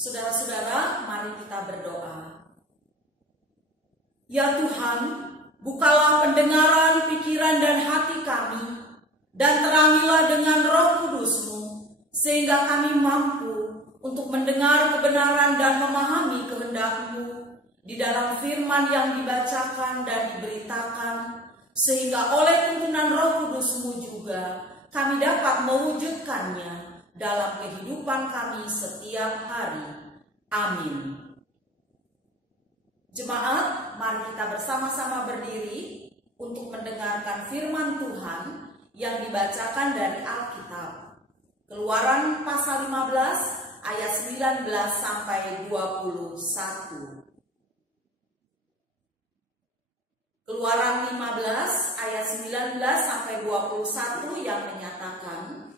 Saudara-saudara, mari kita berdoa. Ya Tuhan, bukalah pendengaran, pikiran, dan hati kami, dan terangilah dengan Roh Kudus-Mu, sehingga kami mampu untuk mendengar kebenaran dan memahami kehendak-Mu di dalam firman yang dibacakan dan diberitakan, sehingga oleh tuntunan Roh Kudus-Mu juga kami dapat mewujudkannya dalam kehidupan kami setiap hari. Amin. Jemaat, mari kita bersama-sama berdiri untuk mendengarkan firman Tuhan yang dibacakan dari Alkitab. Keluaran pasal 15 ayat 19 sampai 21. Keluaran 15 ayat 19 sampai 21 yang menyatakan,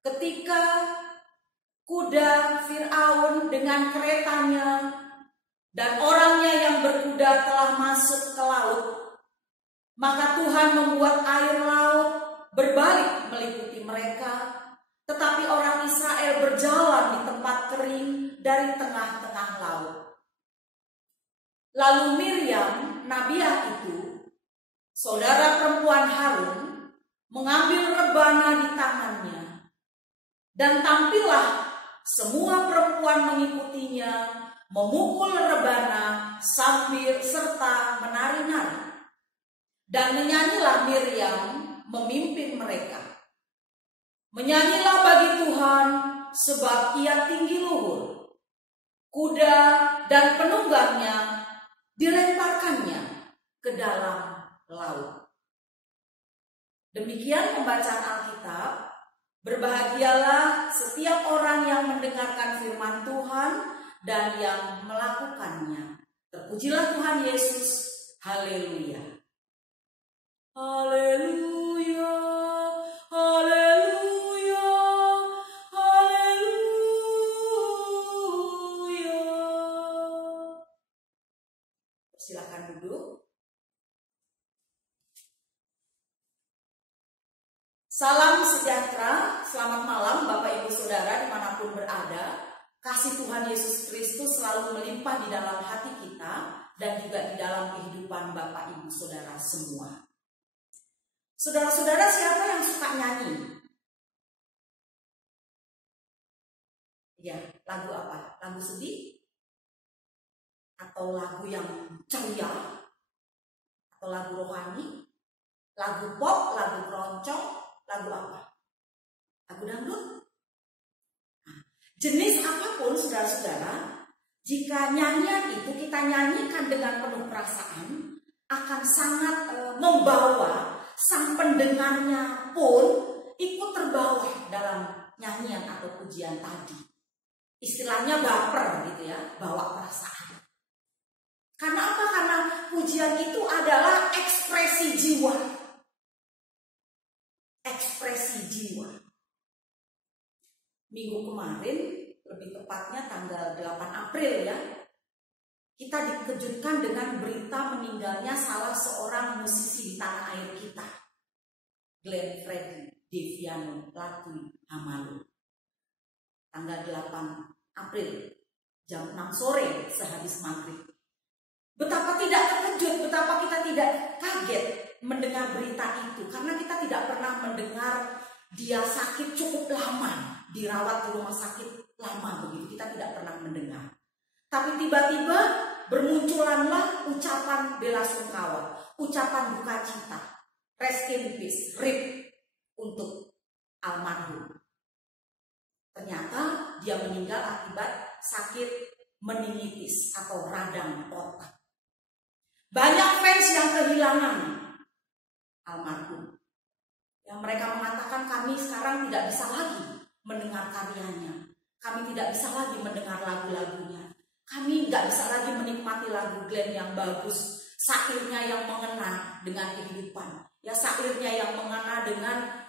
ketika kuda Fir'aun dengan keretanya dan orangnya yang berkuda telah masuk ke laut, maka Tuhan membuat air laut berbalik meliputi mereka, tetapi orang Israel berjalan di tempat kering dari tengah-tengah laut. Lalu Miriam, nabiah itu, saudara perempuan Harun, mengambil rebana di tangannya, dan tampillah semua perempuan mengikutinya, memukul rebana sambil serta menari-nari. Dan menyanyilah Miriam memimpin mereka. Menyanyilah bagi Tuhan, sebab Ia tinggi luhur. Kuda dan penunggangnya dilemparkannya ke dalam laut. Demikian pembacaan Alkitab. Berbahagialah setiap orang yang mendengarkan firman Tuhan dan yang melakukannya. Terpujilah Tuhan Yesus. Haleluya. Haleluya. Haleluya. Haleluya. Silakan duduk. Salam sejahtera, selamat malam Bapak Ibu Saudara dimanapun berada. Kasih Tuhan Yesus Kristus selalu melimpah di dalam hati kita dan juga di dalam kehidupan Bapak Ibu Saudara semua. Saudara-saudara, siapa yang suka nyanyi? Ya, lagu apa? Lagu sedih? Atau lagu yang ceria? Atau lagu rohani? Lagu pop, lagu keroncong? Lagu apa? Lagu dangdut? Nah, jenis apapun saudara-saudara, jika nyanyian itu kita nyanyikan dengan penuh perasaan, akan sangat membawa sang pendengarnya pun ikut terbawa dalam nyanyian atau pujian tadi. Istilahnya baper gitu ya, bawa perasaan. Karena apa? Karena pujian itu adalah ekspresi jiwa. Ekspresi jiwa. Minggu kemarin, lebih tepatnya tanggal 8 April ya, kita dikejutkan dengan berita meninggalnya salah seorang musisi di tanah air kita, Glenn Fredly Deviano Latui Hamalu. Tanggal 8 April jam 6 sore sehabis maghrib. Betapa tidak terkejut, betapa kita tidak kaget mendengar berita itu, karena kita tidak pernah mendengar dia sakit cukup lama, dirawat di rumah sakit lama begitu, kita tidak pernah mendengar. Tapi tiba-tiba bermunculanlah ucapan bela sungkawa, ucapan duka cita, rest in peace, RIP untuk almarhum. Ternyata dia meninggal akibat sakit meningitis atau radang otak. Banyak fans yang kehilangan almarhum. Yang mereka mengatakan kami sekarang tidak bisa lagi mendengar karyanya. Kami tidak bisa lagi mendengar lagu-lagunya. Kami nggak bisa lagi menikmati lagu Glenn yang bagus. Syairnya yang mengena dengan kehidupan. Ya syairnya yang mengena dengan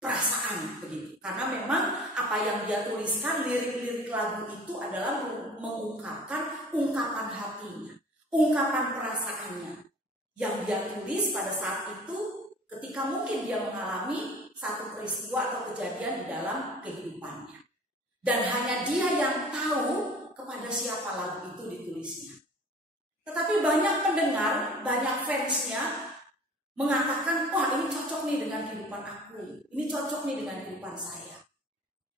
perasaan begitu. Karena memang apa yang dia tuliskan, lirik-lirik lagu itu adalah mengungkapkan ungkapan hatinya. Ungkapan perasaannya. Yang dia tulis pada saat itu ketika mungkin dia mengalami satu peristiwa atau kejadian di dalam kehidupannya. Dan hanya dia yang tahu kepada siapa lagu itu ditulisnya. Tetapi banyak pendengar, banyak fansnya mengatakan, wah ini cocok nih dengan kehidupan aku, ini cocok nih dengan kehidupan saya.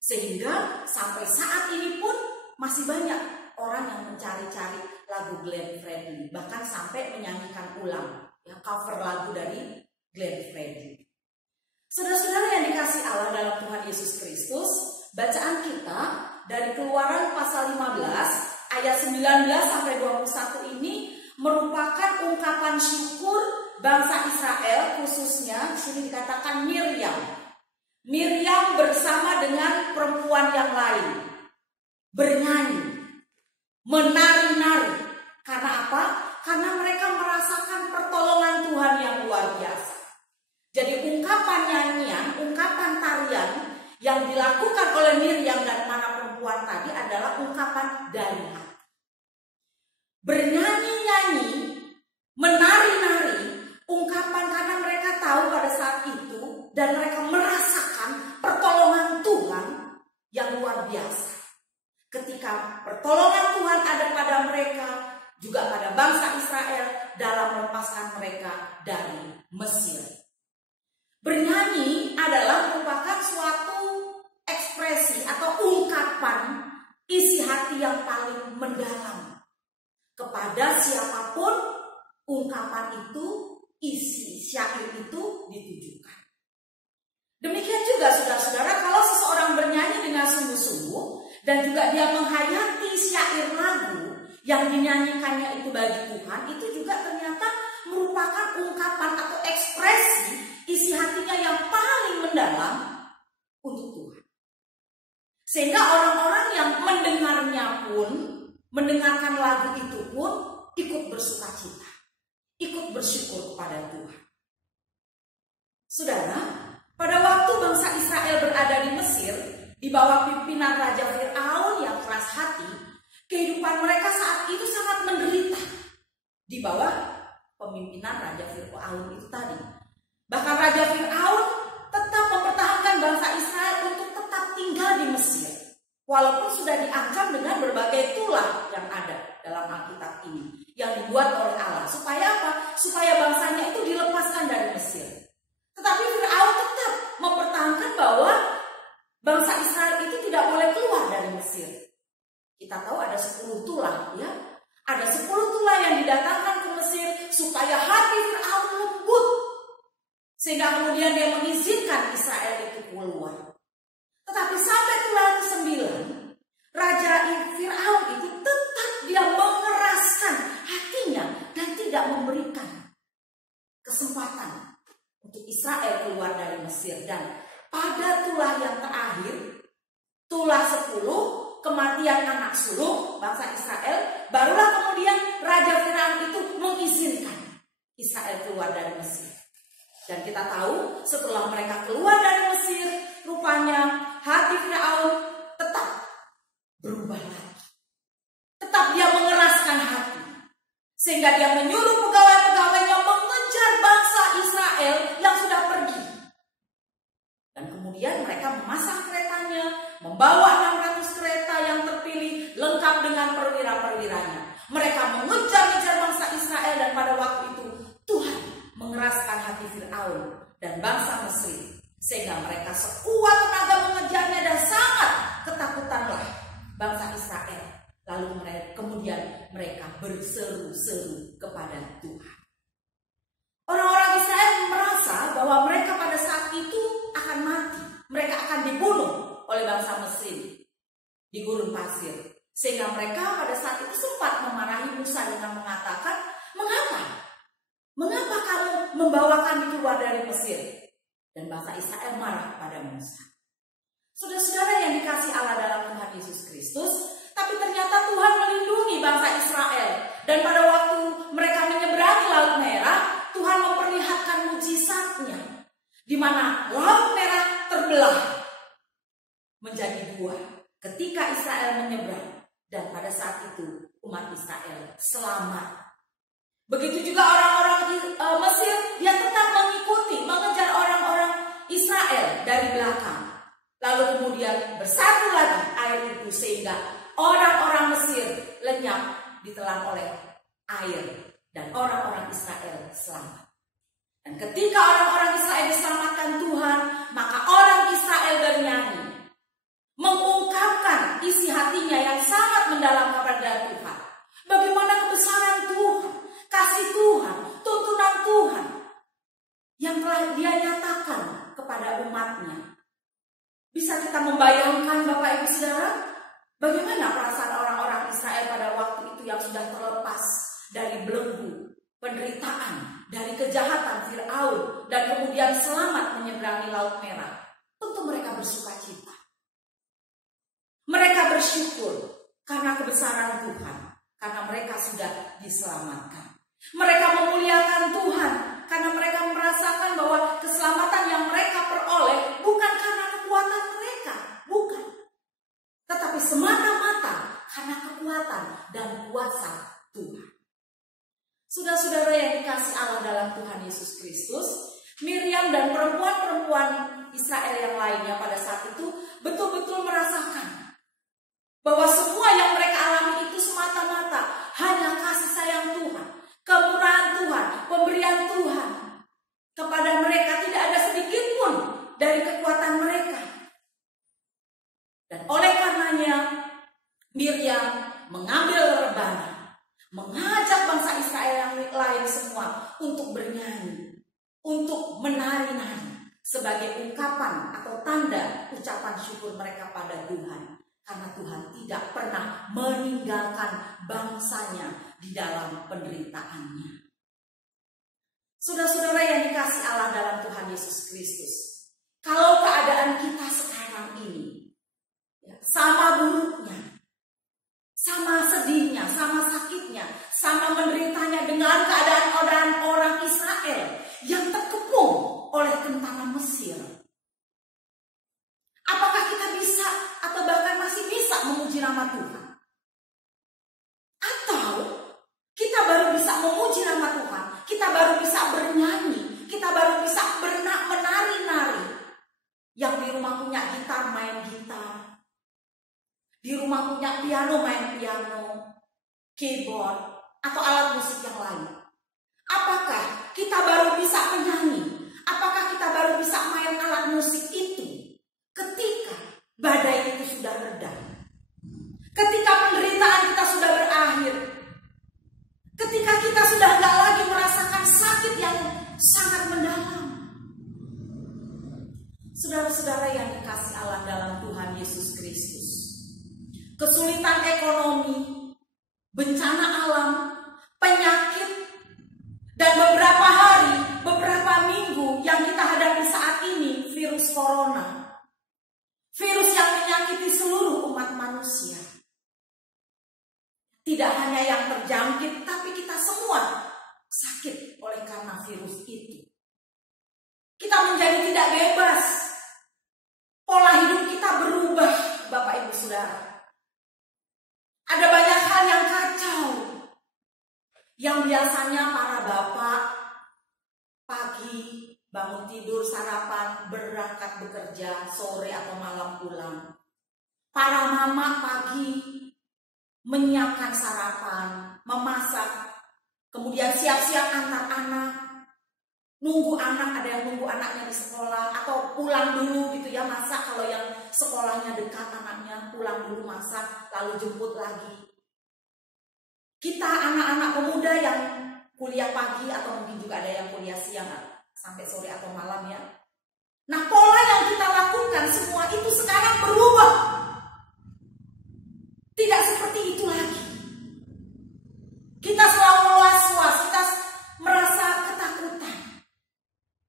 Sehingga sampai saat ini pun masih banyak orang yang mencari-cari lagu Glenn Fredly, bahkan sampai menyanyikan ulang ya, cover lagu dari Glenn Fredly. Saudara-saudara yang dikasih Allah dalam Tuhan Yesus Kristus, bacaan kita dari Keluaran pasal 15 ayat 19 sampai 21 ini merupakan ungkapan syukur bangsa Israel, khususnya di sini dikatakan Miriam. Miriam bersama dengan perempuan yang lain bernyanyi, menari-nari. Karena apa? Karena mereka merasakan pertolongan Tuhan yang luar biasa. Jadi ungkapan nyanyian, ungkapan tarian yang dilakukan oleh Miriam dan mana perempuan tadi adalah ungkapan dari hati. Bernyanyi-nyanyi, menari-nari, ungkapan karena mereka tahu pada saat itu dan mereka merasakan pertolongan Tuhan yang luar biasa. Ketika pertolongan Tuhan ada pada mereka, juga pada bangsa Israel dalam melepaskan mereka dari Mesir. Bernyanyi adalah merupakan suatu ekspresi atau ungkapan isi hati yang paling mendalam. Kepada siapapun ungkapan itu, isi syair itu ditujukan. Demikian juga saudara-saudara, kalau seseorang bernyanyi dengan sungguh-sungguh dan juga dia menghayati syair lagu yang dinyanyikannya itu bagi Tuhan, itu juga ternyata merupakan ungkapan atau ekspresi isi hatinya yang paling mendalam untuk Tuhan. Sehingga orang-orang yang mendengarnya pun, mendengarkan lagu itu pun ikut bersukacita, ikut bersyukur kepada Tuhan. Saudara, pada waktu bangsa Israel berada di Mesir, di bawah pimpinan Raja Fir'aun yang keras hati, kehidupan mereka saat itu sangat menderita di bawah pemimpinan Raja Fir'aun itu tadi. Bahkan Raja Fir'aun tetap mempertahankan bangsa Israel untuk tetap tinggal di Mesir, walaupun sudah diancam dengan berbagai tulah yang ada dalam Alkitab ini yang dibuat oleh Allah. Supaya apa? Supaya bangsanya itu dilepaskan dari Mesir. Tetapi Fir'aun tetap mempertahankan bahwa bangsa Israel itu tidak boleh keluar dari Mesir. Kita tahu ada 10 tulah ya. Ada 10 tulah yang didatangkan ke Mesir supaya hati Fir'aun lembut. Sehingga kemudian dia mengizinkan Israel itu keluar. Tetapi sampai tulah ke-9, Raja Fir'aun itu tetap dia mengeraskan hatinya dan tidak memberikan kesempatan untuk Israel keluar dari Mesir. Dan pada tulah yang terakhir, tulah 10, kematian anak sulung bangsa Israel, barulah kemudian Raja Fir'aun itu mengizinkan Israel keluar dari Mesir. Dan kita tahu setelah mereka keluar dari Mesir, rupanya hati Fir'aun tetap berubah lagi. Tetap dia mengeraskan hati. Sehingga dia menyuruh pegawai-pegawainya mengejar bangsa Israel yang sudah pergi. Dan kemudian mereka memasang keretanya, membawa 600 kereta yang terpilih lengkap dengan perwira-perwiranya. Mereka mengejar-ngejar bangsa Israel dan pada waktu itu Tuhan mengeraskan hati Fir'aun dan bangsa Mesir. Sehingga mereka sekuat tenaga mengejarnya dan sangat ketakutanlah bangsa Israel. Lalu kemudian mereka berseru-seru kepada Tuhan. Orang-orang Israel merasa bahwa mereka pada saat itu akan mati. Mereka akan dibunuh oleh bangsa Mesir di gurun pasir. Sehingga mereka pada saat itu sempat memarahi Musa dengan mengatakan, Mengapa kamu membawa kami keluar dari Mesir? Dan bangsa Israel marah pada Musa. Saudara-saudara yang dikasih Allah dalam Tuhan Yesus Kristus, tapi ternyata Tuhan melindungi bangsa Israel. Dan pada waktu mereka menyeberangi Laut Merah, Tuhan memperlihatkan mujizatnya, di mana Laut Merah terbelah menjadi dua ketika Israel menyeberang. Dan pada saat itu umat Israel selamat. Begitu juga orang-orang Mesir yang tetap mengikuti, mengejar ketika orang-orang Israel diselamatkan Tuhan, maka orang Israel bernyanyi, mengungkapkan isi hatinya yang sangat mendalam kepada Tuhan. Bagaimana kebesaran Tuhan, kasih Tuhan, tuntunan Tuhan yang telah Dia nyatakan kepada umatnya. Bisa kita membayangkan Bapak Ibu Saudara, bagaimana perasaan orang-orang Israel pada waktu itu yang sudah terlepas dari belenggu penderitaan, dari kejahatan Firaun, dan kemudian selamat menyeberangi Laut Merah. Tentu mereka bersuka cita. Mereka bersyukur karena kebesaran Tuhan, karena mereka sudah diselamatkan. Mereka memuliakan Tuhan karena mereka merasakan bahwa keselamatan yang mereka peroleh bukan karena kekuatan mereka, bukan. Tetapi semata-mata karena kekuatan dan kuasa Tuhan. Saudara-saudara yang dikasihi Allah dalam Tuhan Yesus Kristus, Miriam dan perempuan-perempuan Israel yang lainnya pada saat itu betul-betul merasakan bahwa semua yang mereka alami itu semata-mata hanya kasih sayang Tuhan, kemurahan Tuhan, pemberian Tuhan kepada mereka. Tidak ada sedikit pun dari kekuatan mereka. Dan oleh karenanya Miriam mengambil rebana, mengajak bangsa Israel yang lain semua untuk bernyanyi, untuk menari-nari sebagai ungkapan atau tanda ucapan syukur mereka pada Tuhan. Karena Tuhan tidak pernah meninggalkan bangsanya di dalam penderitaannya. Saudara-saudara yang dikasihi Allah dalam Tuhan Yesus Kristus, kalau keadaan kita sekarang ini sama buruknya, sama sedihnya, sama sakitnya, sama menderitanya dengan keadaan orang Israel yang terkepung oleh tentara Mesir, apakah kita bisa atau bahkan masih bisa memuji nama Tuhan? Atau kita baru bisa memuji nama Tuhan, kita baru bisa bernyanyi, kita baru bisa menari-nari. Yang di rumah punya gitar, main gitar. Di rumah punya piano, main piano, keyboard, atau alat musik yang lain. Apakah kita baru bisa menyanyi? Apakah kita baru bisa main alat musik itu ketika badai itu sudah reda? Ketika penderitaan kita sudah berakhir? Ketika kita sudah tidak lagi merasakan sakit yang sangat mendalam? Saudara-saudara yang dikasihi Allah dalam Tuhan Yesus Kristus, kesulitan ekonomi, bencana alam, penyakit, dan beberapa hari, beberapa minggu yang kita hadapi saat ini, virus corona, virus yang menyakiti seluruh umat manusia. Tidak hanya yang terjangkit, tapi kita semua sakit oleh karena virus itu. Kita menjadi tidak bebas. Pola hidup kita berubah, Bapak Ibu Saudara. Ada banyak hal yang kacau. Yang biasanya para bapak pagi bangun tidur, sarapan, berangkat bekerja, sore atau malam pulang. Para mama pagi menyiapkan sarapan, memasak, kemudian siap-siap antar anak, nunggu anak, ada yang nunggu anaknya di sekolah atau pulang dulu gitu ya, masak. Kalau yang sekolahnya dekat anaknya pulang dulu masak, lalu jemput lagi. Kita anak-anak pemuda yang kuliah pagi atau mungkin juga ada yang kuliah siang sampai sore atau malam ya. Nah, pola yang kita lakukan semua itu sekarang berubah. Tidak seperti itu lagi. Kita selalu was-was, kita merasa ketakutan.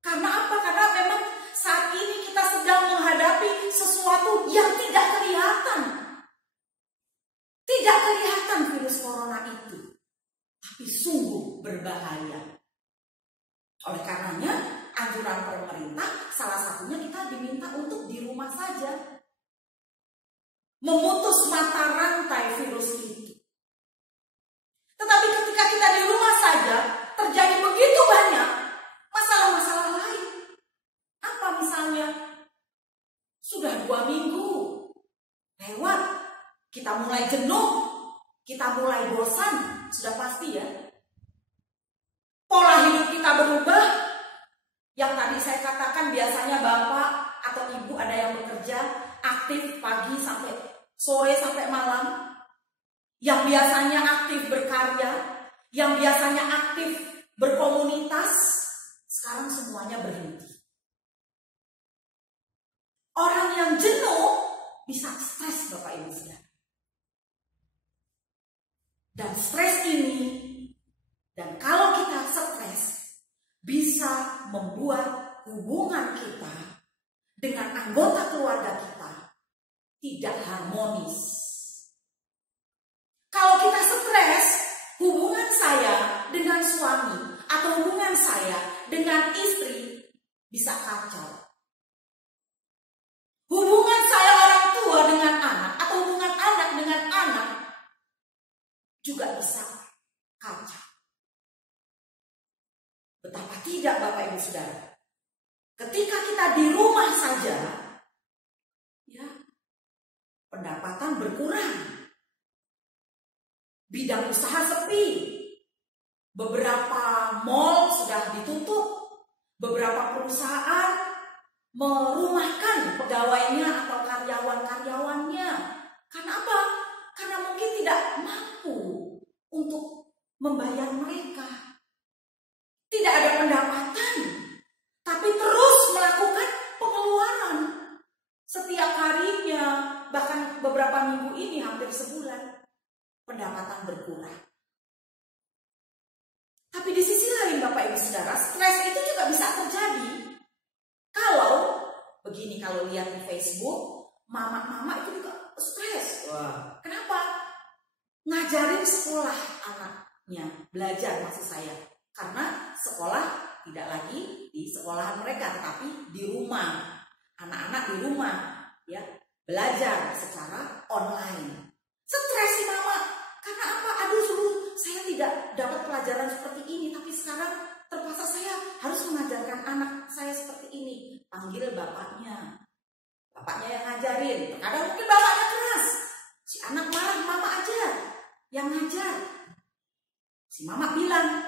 Karena apa? Karena memang saat ini kita sedang menghadapi sesuatu yang tidak kelihatan. Tidak kelihatan virus corona itu, tapi sungguh berbahaya. Oleh karenanya, anjuran pemerintah salah satunya kita diminta untuk di rumah saja. Memutus mata rantai virus itu. Tetapi ketika kita di rumah saja, terjadi begitu banyak masalah-masalah lain. Apa misalnya? Sudah 2 minggu lewat, kita mulai jenuh, kita mulai bosan, sudah pasti ya. Pola hidup kita berubah, katakan biasanya bapak atau ibu ada yang bekerja aktif pagi sampai sore sampai malam, yang biasanya aktif berkarya, yang biasanya aktif berkomunitas, sekarang semuanya berhenti. Orang yang jenuh bisa stres, Bapak Ibu Saudara. Dan stres ini, dan kalau kita stres, bisa membuat hubungan kita dengan anggota keluarga kita tidak harmonis. Kalau kita stres, hubungan saya dengan suami atau hubungan saya dengan istri bisa kacau. Hubungan saya orang tua dengan anak atau hubungan anak dengan anak juga bisa kacau. Betapa tidak Bapak Ibu Saudara. Ketika kita di rumah saja, ya, pendapatan berkurang. Bidang usaha sepi. Beberapa mal sudah ditutup. Beberapa perusahaan merumahkan pegawainya atau karyawan-karyawannya. Karena apa? Karena mungkin tidak mampu untuk membayar mereka. Tidak ada pendapatan, tapi terus melakukan pengeluaran setiap harinya, bahkan beberapa minggu ini hampir sebulan pendapatan berkurang. Tapi di sisi lain Bapak Ibu Saudara, stres itu juga bisa terjadi kalau begini, kalau lihat di Facebook, mama-mama itu juga stres. Wah. Kenapa? Ngajarin sekolah anaknya, belajar maksud saya. Karena sekolah tidak lagi di sekolahan mereka, tetapi di rumah. Anak-anak di rumah, ya, belajar secara online. Stres sih mama. Karena apa? Aduh, dulu saya tidak dapat pelajaran seperti ini, tapi sekarang terpaksa saya harus mengajarkan anak saya seperti ini. Panggil bapaknya. Bapaknya yang ngajarin. Terkadang mungkin bapaknya keras. Si anak marah, mama aja yang ngajar. Si mama bilang,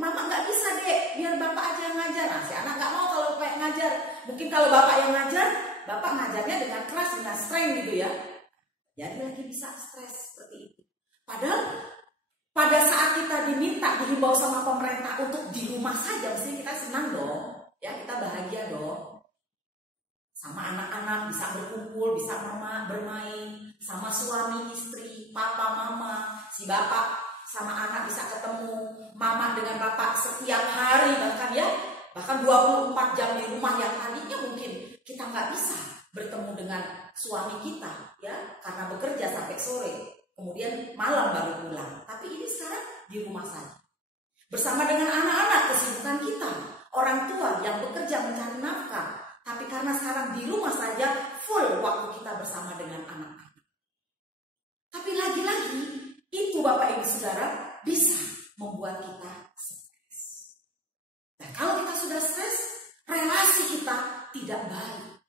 mama nggak bisa dek, biar bapak aja yang ngajar. Nah, si anak nggak mau kalau bapak yang ngajar. Mungkin kalau bapak yang ngajar, bapak ngajarnya dengan keras, dengan strength gitu ya. Jadi lagi bisa stres seperti itu. Padahal pada saat kita dihimbau sama pemerintah untuk di rumah saja, mesti kita senang dong, ya, kita bahagia dong. Sama anak-anak bisa berkumpul, bisa bermain, sama suami, istri, papa, mama, si bapak sama anak bisa ketemu, mama dengan bapak setiap hari bahkan 24 jam di rumah, yang tadinya mungkin kita nggak bisa bertemu dengan suami kita, ya, karena bekerja sampai sore, kemudian malam baru pulang. Tapi ini sekarang di rumah saja, bersama dengan anak-anak, kesibukan kita, orang tua yang bekerja mencari nafkah. Tapi karena sekarang di rumah saja, full waktu kita bersama dengan anak-anak. Tapi lagi-lagi, itu Bapak Ibu Saudara bisa membuat kita stres. Dan kalau kita sudah stres, relasi kita tidak baik.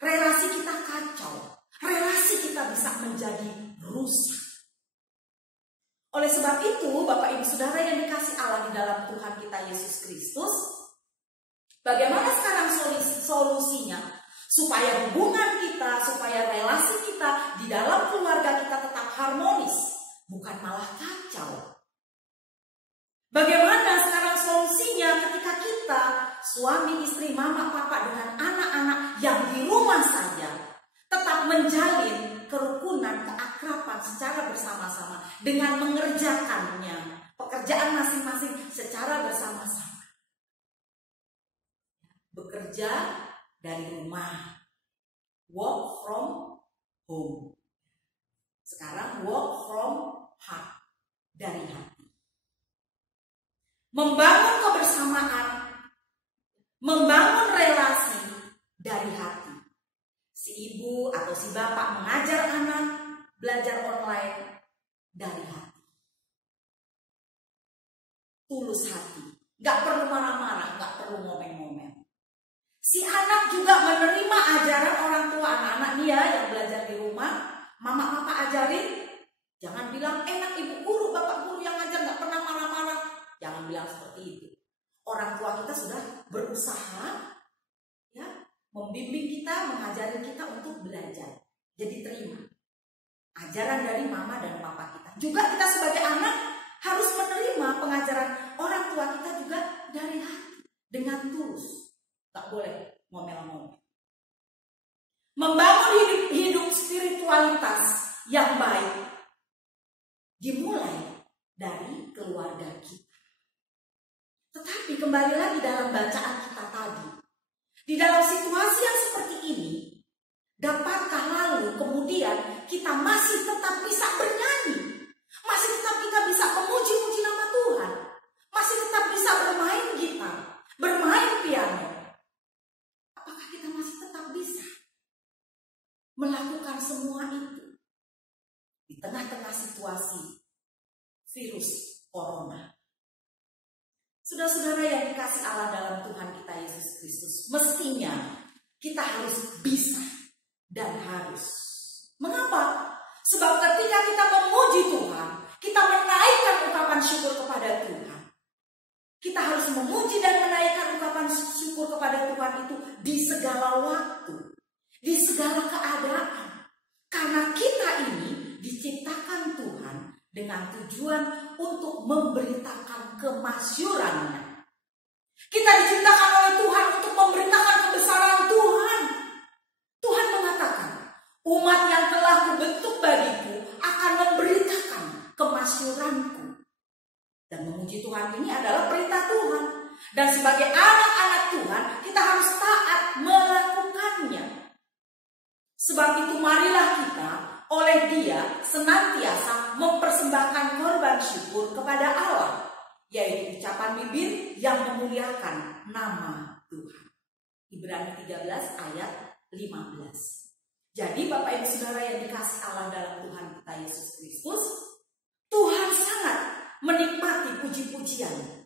Relasi kita kacau. Relasi kita bisa menjadi rusak. Oleh sebab itu, Bapak Ibu Saudara yang dikasih Allah di dalam Tuhan kita Yesus Kristus, bagaimana sekarang solusinya? Supaya hubungan kita, supaya relasi kita di dalam keluarga kita tetap harmonis, bukan malah kacau. Bagaimana sekarang solusinya ketika kita, suami, istri, mama, papa dengan anak-anak yang di rumah saja, tetap menjalin kerukunan, keakraban secara bersama-sama dengan mengerjakannya, pekerjaan masing-masing secara bersama-sama. Bekerja dari rumah, work from home. Sekarang work from heart, dari hati. Membangun kebersamaan, membangun relasi dari hati. Si ibu atau si bapak mengajar anak belajar online dari hati. Tulus hati, gak perlu marah-marah, gak perlu ngomel-ngomel. Si anak juga menerima ajaran orang tua. Anak-anak nih ya yang belajar di rumah, mama papa ajarin, jangan bilang enak ibu guru, bapak guru yang ngajar gak pernah marah-marah. Jangan bilang seperti itu. orang tua kita sudah berusaha ya membimbing kita, mengajari kita untuk belajar. Jadi terima ajaran dari mama dan papa kita. Juga kita sebagai anak harus menerima pengajaran orang tua kita juga dari hati, dengan tulus. Tak boleh ngomel-ngomel. Membangun hidup spiritualitas yang baik dimulai dari keluarga kita. Tetapi kembali lagi dalam bacaan kita tadi, di dalam situasi yang seperti ini, dapatkah lalu kemudian kita masih tetap bisa bernyanyi, masih tetap kita bisa memuji-muji nama Tuhan, masih tetap bisa bermain gitar, bermain piano? Apakah kita masih tetap bisa melakukan semua itu di tengah-tengah situasi virus corona? Saudara-saudara yang dikasih Allah dalam Tuhan kita Yesus Kristus, mestinya kita harus bisa dan harus. Mengapa? Sebab ketika kita memuji Tuhan, kita menaikkan ungkapan syukur kepada Tuhan. Kita harus memuji dan menaikkan ungkapan syukur kepada Tuhan itu di segala waktu, di segala keadaan. Karena kita ini diciptakan Tuhan dengan tujuan untuk memberitakan kemasyurannya. Kita diciptakan oleh Tuhan untuk memberitakan kebesaran Tuhan. Tuhan mengatakan, umat yang telah kubentuk bagiku akan memberitakan kemasyuranku. Dan memuji Tuhan ini adalah perintah Tuhan. Dan sebagai anak-anak Tuhan, kita harus taat melakukannya. Sebab itu marilah kita oleh Dia senantiasa mempersembahkan korban syukur kepada Allah, yaitu ucapan bibir yang memuliakan nama Tuhan. Ibrani 13 ayat 15. Jadi Bapak Ibu Saudara yang dikasih Allah dalam Tuhan kita Yesus Kristus, Tuhan sangat menikmati puji-pujian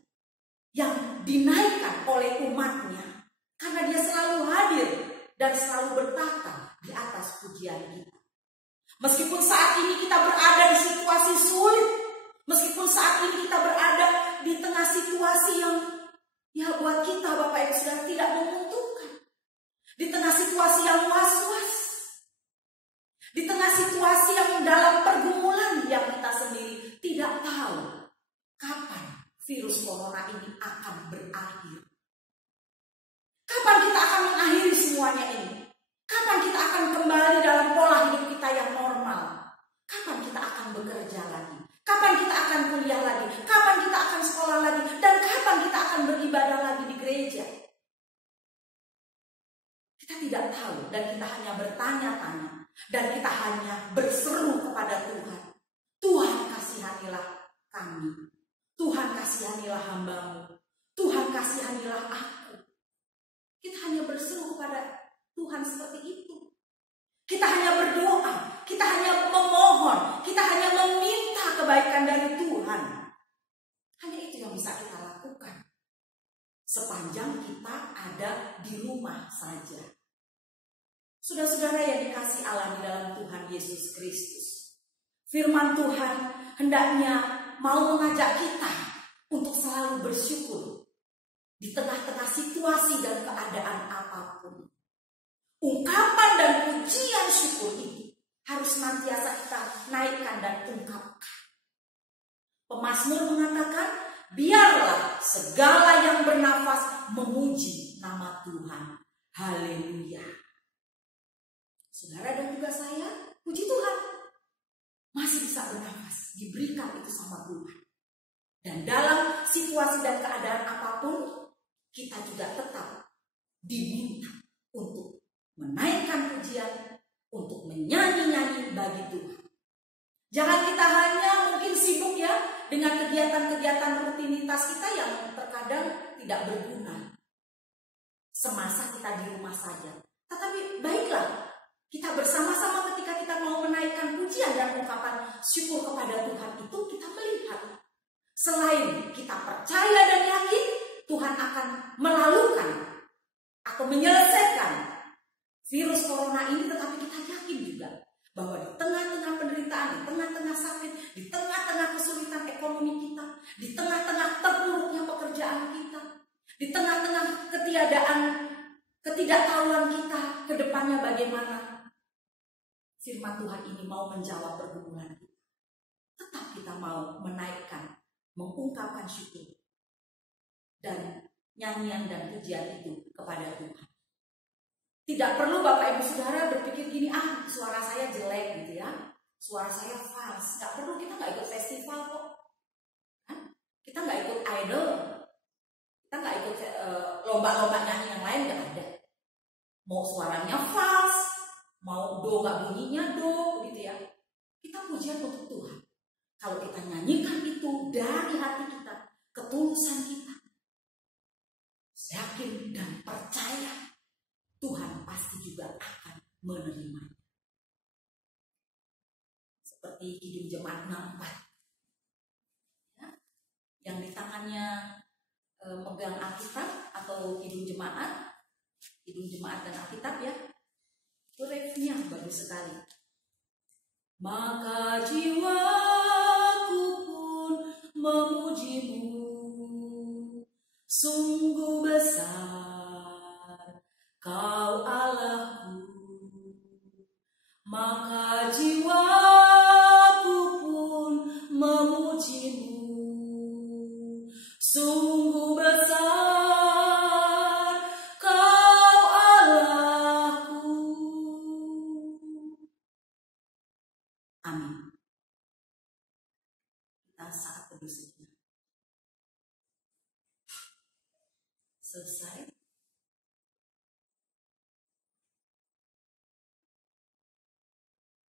yang dinaikkan oleh umatnya, karena Dia selalu hadir dan selalu bertata di atas pujian kita. Meskipun saat ini kita berada di situasi sulit, meskipun saat ini kita berada di tengah situasi yang ya buat kita Bapak Ibu Saudara tidak menguntungkan, di tengah situasi yang was-was, di tengah situasi yang dalam pergumulan yang kita sendiri tidak tahu kapan virus corona ini akan berakhir. Kapan kita akan mengakhiri semuanya ini? Kapan kita akan kembali dalam pola hidup kita yang normal? Kapan kita akan bekerja lagi? Kapan kita akan kuliah lagi? Kapan kita akan sekolah lagi? Dan kapan kita akan beribadah lagi di gereja? Kita tidak tahu dan kita hanya bertanya-tanya. Dan kita hanya berseru kepada Tuhan. Tuhan kasihanilah kami. Tuhan kasihanilah hamba-Mu. Tuhan kasihanilah aku. Kita hanya berseru kepada Tuhan seperti itu. Kita hanya berdoa, kita hanya memohon, kita hanya meminta kebaikan dari Tuhan. Hanya itu yang bisa kita lakukan sepanjang kita ada di rumah saja. Saudara-saudara yang dikasih Allah di dalam Tuhan Yesus Kristus, firman Tuhan hendaknya mau mengajak kita untuk selalu bersyukur di tengah-tengah situasi dan keadaan apapun. Ungkapan dan pujian syukur itu harus senantiasa kita naikkan dan ungkapkan. Pemazmur mengatakan, biarlah segala yang bernafas memuji nama Tuhan. Haleluya. Saudara dan juga saya, puji Tuhan, masih bisa bernafas, diberikan itu sama Tuhan. Dan dalam situasi dan keadaan apapun, kita juga tetap diminta untuk menaikkan pujian, untuk menyanyi-nyanyi bagi Tuhan. Jangan kita hanya mungkin sibuk ya dengan kegiatan-kegiatan rutinitas kita yang terkadang tidak berguna semasa kita di rumah saja. Tetapi baiklah, kita bersama-sama ketika kita mau menaikkan pujian dan ungkapan syukur kepada Tuhan itu, kita melihat selain kita percaya dan yakin Tuhan akan melalukan atau menyelesaikan virus corona ini, tetapi kita yakin juga bahwa di tengah-tengah penderitaan, di tengah-tengah sakit, di tengah-tengah kesulitan ekonomi kita, di tengah-tengah terpuruknya pekerjaan kita, ketidaktahuan kita ke depannya bagaimana, firman Tuhan ini mau menjawab pergumulan kita. Tetap kita mau menaikkan, mengungkapkan syukur dan nyanyian dan pujian itu kepada Tuhan. Tidak perlu Bapak Ibu Saudara berpikir gini, suara saya jelek gitu ya, suara saya false. Gak perlu, kita gak ikut festival kok. Kita gak ikut idol, kita gak ikut lomba-lomba nyanyi yang lain, gak ada. Mau suaranya false, mau do gak bunyinya do gitu ya. Kita pujian untuk Tuhan. Kalau kita nyanyikan itu dari hati kita, ketulusan kita, yakin dan percaya, Tuhan pasti juga akan menerima. Seperti Kidung Jemaat 64 ya, yang di tangannya megang Alkitab atau Kidung Jemaat dan Alkitab ya, itu refnya bagus sekali. Maka jiwaku pun memujimu, sungguh besar